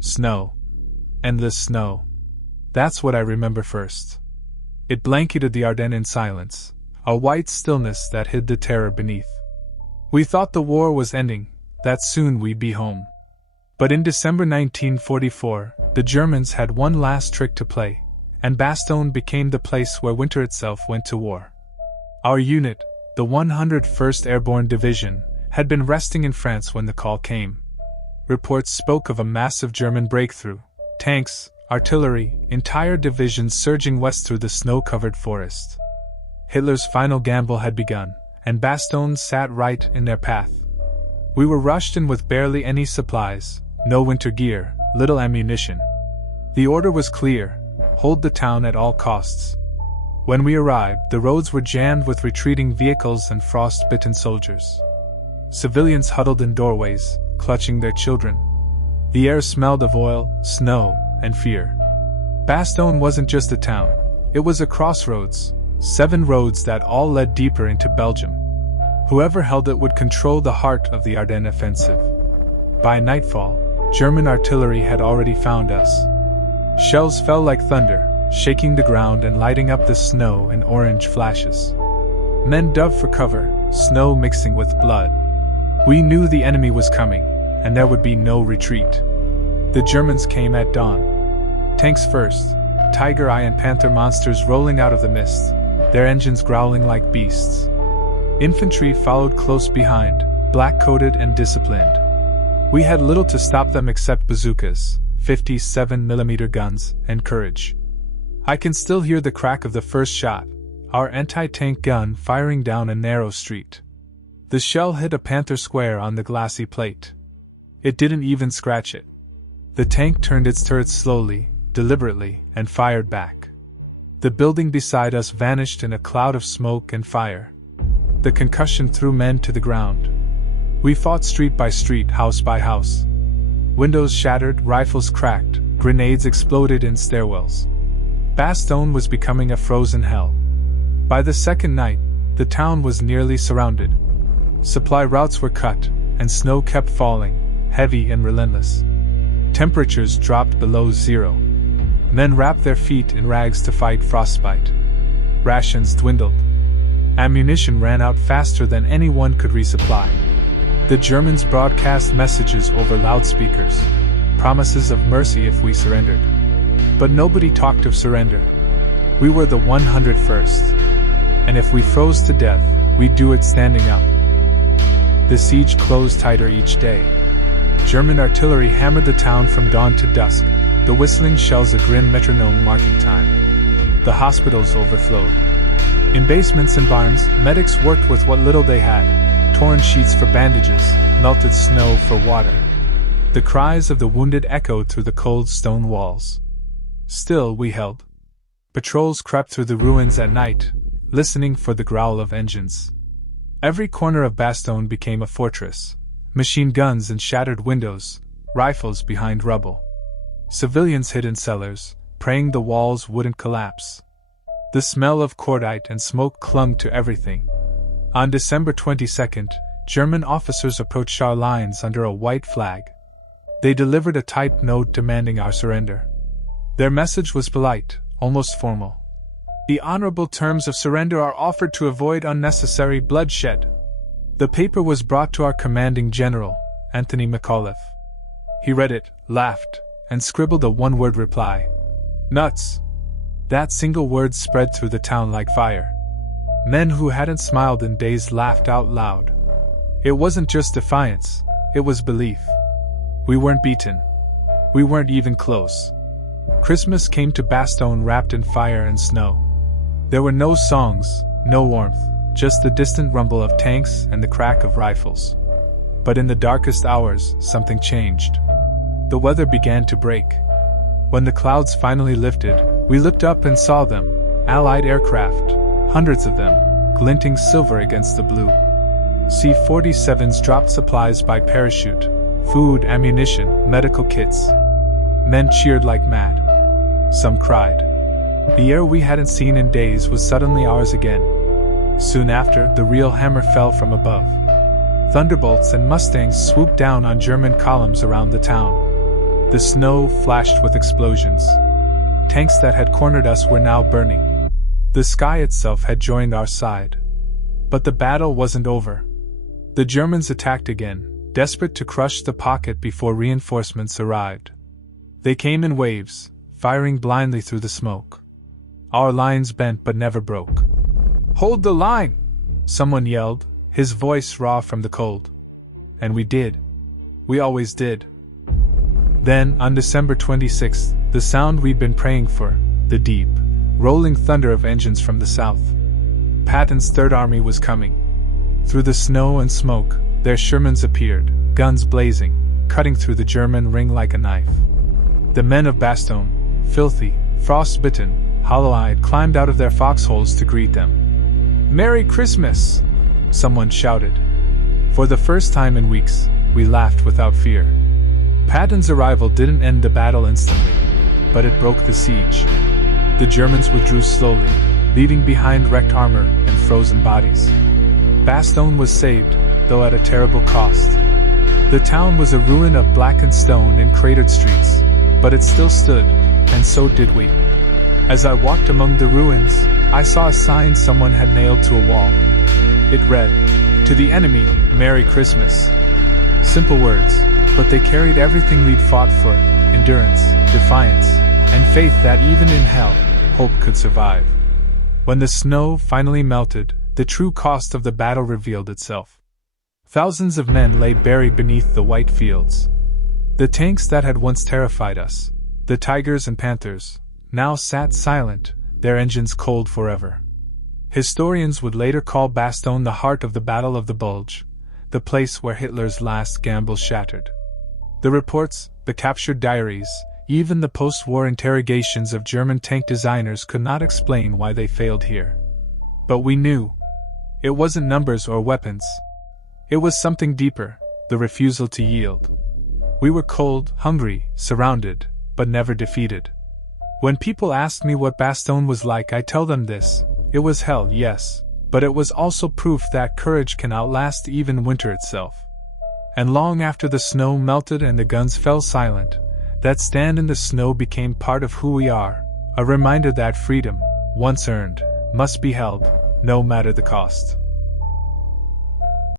Snow. Endless snow. That's what I remember first. It blanketed the Ardennes in silence, a white stillness that hid the terror beneath. We thought the war was ending, that soon we'd be home. But in December 1944, the Germans had one last trick to play, and Bastogne became the place where winter itself went to war. Our unit, the 101st Airborne Division, had been resting in France when the call came. Reports spoke of a massive German breakthrough, tanks, artillery, entire divisions surging west through the snow-covered forest. Hitler's final gamble had begun, and Bastogne sat right in their path. We were rushed in with barely any supplies, no winter gear, little ammunition. The order was clear: hold the town at all costs. When we arrived, the roads were jammed with retreating vehicles and frost-bitten soldiers. Civilians huddled in doorways, clutching their children. The air smelled of oil, snow, and fear. Bastogne wasn't just a town, it was a crossroads, 7 roads that all led deeper into Belgium. Whoever held it would control the heart of the Ardennes offensive. By nightfall, German artillery had already found us. Shells fell like thunder, shaking the ground and lighting up the snow in orange flashes. Men dove for cover, snow mixing with blood. We knew the enemy was coming, and there would be no retreat. The Germans came at dawn. Tanks first, Tiger Eye and Panther monsters rolling out of the mist, their engines growling like beasts. Infantry followed close behind, black-coated and disciplined. We had little to stop them except bazookas, 57mm guns, and courage. I can still hear the crack of the first shot, our anti-tank gun firing down a narrow street. The shell hit a Panther square on the glassy plate. It didn't even scratch it. The tank turned its turret slowly, deliberately, and fired back. The building beside us vanished in a cloud of smoke and fire. The concussion threw men to the ground. We fought street by street, house by house. Windows shattered, rifles cracked, grenades exploded in stairwells. Bastogne was becoming a frozen hell. By the second night, the town was nearly surrounded. Supply routes were cut, and snow kept falling, heavy and relentless. Temperatures dropped below zero. Men wrapped their feet in rags to fight frostbite. Rations dwindled. Ammunition ran out faster than anyone could resupply. The Germans broadcast messages over loudspeakers, promises of mercy if we surrendered. But nobody talked of surrender. We were the 101st. And if we froze to death, we'd do it standing up. The siege closed tighter each day. German artillery hammered the town from dawn to dusk, the whistling shells a grim metronome marking time. The hospitals overflowed. In basements and barns, medics worked with what little they had, torn sheets for bandages, melted snow for water. The cries of the wounded echoed through the cold stone walls. Still we held. Patrols crept through the ruins at night, listening for the growl of engines. Every corner of Bastogne became a fortress. Machine guns in shattered windows, rifles behind rubble. Civilians hid in cellars, praying the walls wouldn't collapse. The smell of cordite and smoke clung to everything. On December 22nd, German officers approached our lines under a white flag. They delivered a typed note demanding our surrender. Their message was polite, almost formal. The honorable terms of surrender are offered to avoid unnecessary bloodshed. The paper was brought to our commanding general, Anthony McAuliffe. He read it, laughed, and scribbled a one-word reply. Nuts! That single word spread through the town like fire. Men who hadn't smiled in days laughed out loud. It wasn't just defiance, it was belief. We weren't beaten. We weren't even close. Christmas came to Bastogne wrapped in fire and snow. There were no songs, no warmth, just the distant rumble of tanks and the crack of rifles. But in the darkest hours, something changed. The weather began to break. When the clouds finally lifted, we looked up and saw them, Allied aircraft, hundreds of them, glinting silver against the blue. C-47s dropped supplies by parachute, food, ammunition, medical kits. Men cheered like mad. Some cried. The air we hadn't seen in days was suddenly ours again. Soon after, the real hammer fell from above. Thunderbolts and Mustangs swooped down on German columns around the town. The snow flashed with explosions. Tanks that had cornered us were now burning. The sky itself had joined our side. But the battle wasn't over. The Germans attacked again, desperate to crush the pocket before reinforcements arrived. They came in waves, firing blindly through the smoke. Our lines bent but never broke. "Hold the line!" someone yelled, his voice raw from the cold. And we did. We always did. Then, on December 26th, the sound we'd been praying for, the deep, rolling thunder of engines from the south. Patton's Third Army was coming. Through the snow and smoke, their Shermans appeared, guns blazing, cutting through the German ring like a knife. The men of Bastogne, filthy, frost-bitten, hollow-eyed, climbed out of their foxholes to greet them. "Merry Christmas!" someone shouted. For the first time in weeks, we laughed without fear. Patton's arrival didn't end the battle instantly, but it broke the siege. The Germans withdrew slowly, leaving behind wrecked armor and frozen bodies. Bastogne was saved, though at a terrible cost. The town was a ruin of blackened stone and cratered streets, but it still stood, and so did we. As I walked among the ruins, I saw a sign someone had nailed to a wall. It read, "To the enemy, Merry Christmas." Simple words, but they carried everything we'd fought for: endurance, defiance, and faith that even in hell, hope could survive. When the snow finally melted, the true cost of the battle revealed itself. Thousands of men lay buried beneath the white fields. The tanks that had once terrified us, the Tigers and Panthers, now sat silent, their engines cold forever. Historians would later call Bastogne the heart of the Battle of the Bulge, the place where Hitler's last gamble shattered. The reports, the captured diaries, even the post-war interrogations of German tank designers could not explain why they failed here. But we knew. It wasn't numbers or weapons. It was something deeper, the refusal to yield. We were cold, hungry, surrounded, but never defeated. When people ask me what Bastogne was like, I tell them this: it was hell, yes, but it was also proof that courage can outlast even winter itself. And long after the snow melted and the guns fell silent, that stand in the snow became part of who we are, a reminder that freedom, once earned, must be held, no matter the cost.